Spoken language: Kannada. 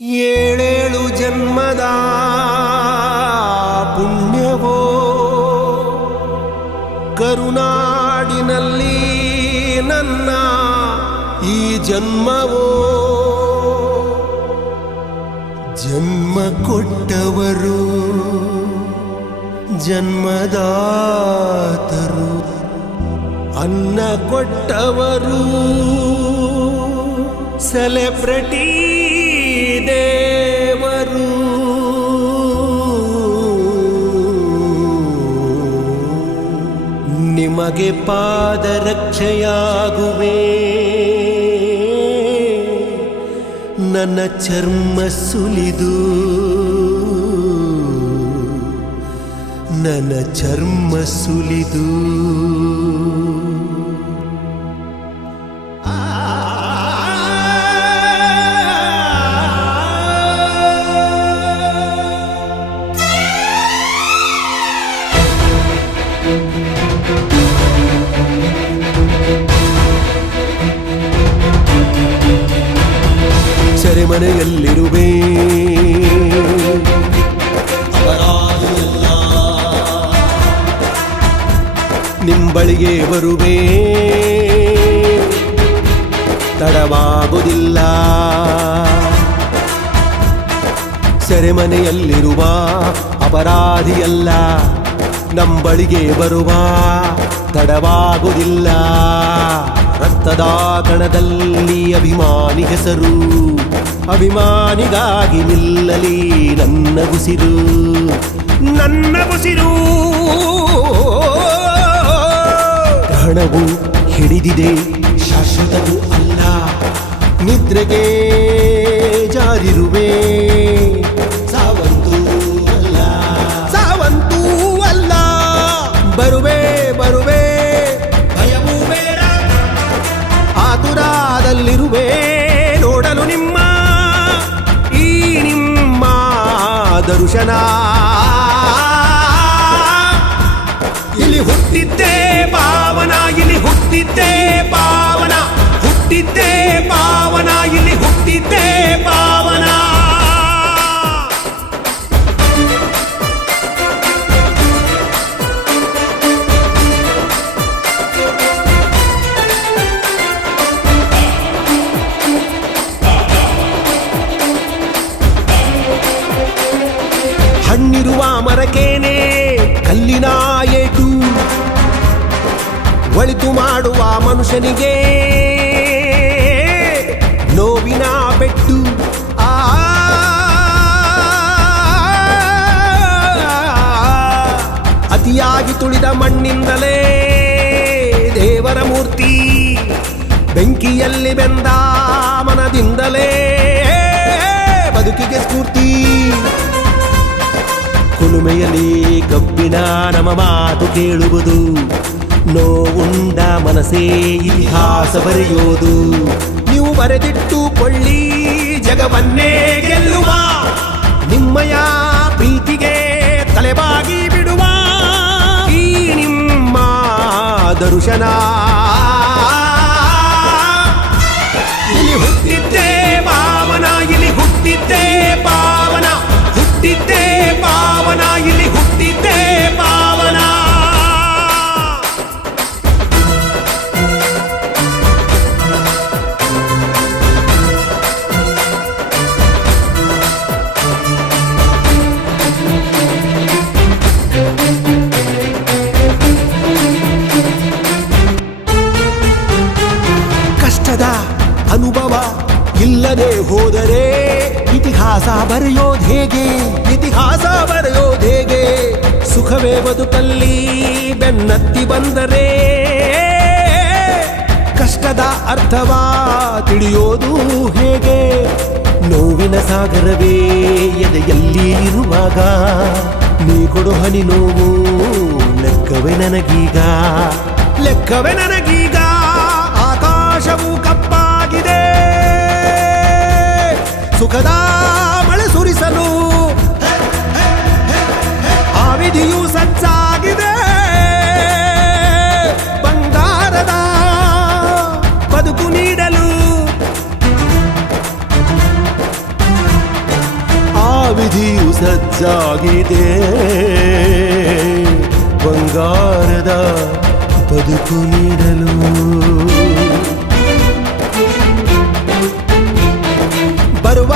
ಏಳೇಳು ಜನ್ಮದ ಪುಣ್ಯವೋ ಕರುನಾಡಿನಲ್ಲಿ ನನ್ನ ಈ ಜನ್ಮವೋ ಜನ್ಮ ಕೊಟ್ಟವರು ಜನ್ಮದಾತರು ಅನ್ನ ಕೊಟ್ಟವರು ಸೆಲೆಬ್ರಿಟಿ ದೇವರು ನಿಮಗೆ ಪಾದರಕ್ಷೆಯಾಗುವೆ ನನ್ನ ಚರ್ಮ ಸುಲಿದು ನನ್ನ ಚರ್ಮ ಸುಲಿದು ಸೆರೆಮನೆಯಲ್ಲಿರುವೆ ನಿಂಬಳಿಗೆ ಬರುವೆ ತಡವಾಗುವುದಿಲ್ಲ ಸೆರೆಮನೆಯಲ್ಲಿರುವ ಅಪರಾಧಿಯಲ್ಲ ನಂಬಳಿಗೆ ಬರುವ ತಡವಾಗುವುದಿಲ್ಲ ರಕ್ತದ ಕಣದಲ್ಲಿ ಅಭಿಮಾನಿ ಹೆಸರು ಅಭಿಮಾನಿಗಾಗಿ ನಿಲ್ಲಲಿ ನನ್ನ ಉಸಿರು ನನ್ನ ಉಸಿರು ಹಣವು ಹಿಡಿದಿದೆ ಶಾಶ್ವತವೂ ಅಲ್ಲ ನಿದ್ರೆಗೆ ಜಾರಿರುವೆ ಸಾವಂತೂ ಅಲ್ಲ ಬರುವೆ ಬರುವೆ ಭಯವೂ ಬೇಡ ಆತುರದಲ್ಲಿರುವೆ ನೋಡಲು ನಿಮ್ಮ ಈ ನಿಮ್ಮ ದರ್ಶನ ಇಲ್ಲಿ ಹುಟ್ಟಿದ್ದೇ ಪಾವನ ಇಲ್ಲಿ ಹುಟ್ಟಿದ್ದೇ ಪಾವನ ಹುಟ್ಟಿದ್ದೇ ಪಾವನ ಇಲ್ಲಿ ಹುಟ್ಟಿದ್ದೇ ಪಾವನ ಹಣ್ಣಿರುವ ಮರಕೇನೆ ಕಲ್ಲಿನ ಏಟು ಒಳಿತು ಮಾಡುವ ಮನುಷ್ಯನಿಗೆ ನೋವಿನ ಪೆಟ್ಟು ಅತಿಯಾಗಿ ತುಳಿದ ಮಣ್ಣಿಂದಲೇ ದೇವರ ಮೂರ್ತಿ ಬೆಂಕಿಯಲ್ಲಿ ಬೆಂದ ಮನದಿಂದಲೇ ಬದುಕಿಗೆ ಸ್ಫೂರ್ತಿ ಕುಲುಮೆಯಲ್ಲಿ ಕಬ್ಬಿಣ ನಮ್ಮ ಮಾತು ಕೇಳುವುದು ನೋವುಂಡ ಮನಸ್ಸೇ ಇತಿಹಾಸ ಬರೆಯೋದು ನೀವು ಬರೆದಿಟ್ಟುಕೊಳ್ಳಿ ಜಗವನ್ನೇ ಗೆಲ್ಲುವ ನಿಮ್ಮಯ ಪ್ರೀತಿಗೆ ತಲೆಬಾಗಿ ಬಿಡುವ ಈ ನಿಮ್ಮ ದರ್ಶನ ಇಲ್ಲಿ ಹುಟ್ಟಿದ್ದೇ ಪಾವನ ಇಲ್ಲಿ ಹುಟ್ಟಿದ್ದೇ ಪಾವನ ಹುಟ್ಟಿದ್ದೇ ಪಾವನ ಇಲ್ಲಿ ಹುಟ್ಟಿದ್ದೇ ಪಾವನ ಕಷ್ಟದ ಅನುಭವ ಇಲ್ಲದೆ ಹೋದರೆ ಇತಿಹಾಸ ಬರೆಯೋದು ಹೇಗೆ ಇತಿಹಾಸ ಬರೆಯೋದು ಹೇಗೆ ಸುಖವೇ ಬದುಕಲ್ಲಿ ಬೆನ್ನತ್ತಿ ಬಂದರೆ ಕಷ್ಟದ ಅರ್ಥವ ತಿಳಿಯೋದು ಹೇಗೆ ನೋವಿನ ಸಾಗರವೇ ಎದೆಯಲ್ಲಿ ಇರುವಾಗ ನೀ ಕೊಡು ಹನಿ ನೋವು ಲೆಕ್ಕವೇ ನನಗೀಗ ಲೆಕ್ಕವೇ ನನಗೀಗ ಆಕಾಶವು ಕಪ್ಪಾಗಿದೆ ಸುಖದ ಮಳೆ ಸುರಿಸಲು ಆ ವಿಧಿಯು ಸಜ್ಜಾಗಿದೆ ಬಂಗಾರದ ಬದುಕು ನೀಡಲು ವಿಧಿಯು ಸಜ್ಜಾಗಿದೆ ಬಂಗಾರದ ಬದುಕು ನೀಡಲು. ಬರುವ